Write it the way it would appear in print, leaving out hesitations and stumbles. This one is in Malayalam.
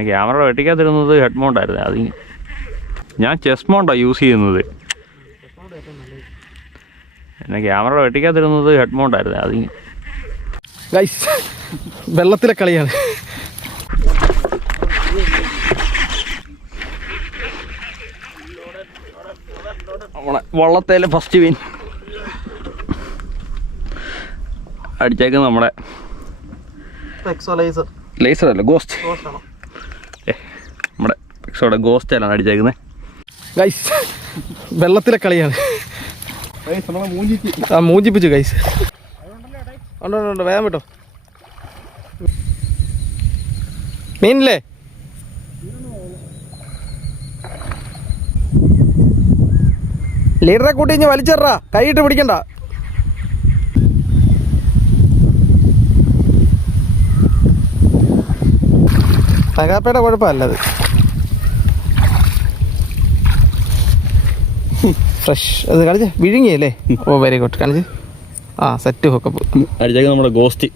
പിന്നെ ക്യാമറ വെട്ടിക്കാതിരുന്നത് ഹെഡ് മൗണ്ടായിരുന്നു. അത് ഞാൻ ചെസ്റ്റ് മൗണ്ടാണ് യൂസ് ചെയ്യുന്നത്. പിന്നെ ക്യാമറ വെട്ടിക്കാതിരുന്നത് ഹെഡ് മൗണ്ടായിരുന്നു. അത് ഗൈസ് വെള്ളത്തിലെ കളിയാണ്. നമ്മളെ വള്ളത്തേലെ ഫസ്റ്റ് മീൻ അടിച്ചേക്കുന്നത് നമ്മുടെ ലേസർ അല്ല, ഗോസ്റ്റ്. നമ്മുടെ എക്സോടെ ഗോസ്റ്റാണ് അടിച്ചേക്കുന്നത്. ഗൈസ് വെള്ളത്തിലെ കളിയാണ്. മൂഞ്ചിപ്പിച്ചു ഗൈസ്. ഉണ്ട് വേഗം വിട്ടോ. മീനില്ലേ? ലീഡറെ കൂട്ടി ഇഞ്ഞ് വലിച്ചെറാ, കൈയിട്ട് പിടിക്കണ്ട. തകാപ്പയുടെ കുഴപ്പമല്ലത്. ഫ്രഷ് അത് കാണിച്ച് വിഴുങ്ങിയല്ലേ? ഓ വെരി ഗുഡ്. കാണിച്ച്. ആ സെറ്റ് ഹുക്കപ്പ് അടിച്ചേക്കുന്നത് നമ്മുടെ ഗോസ്റ്റ്.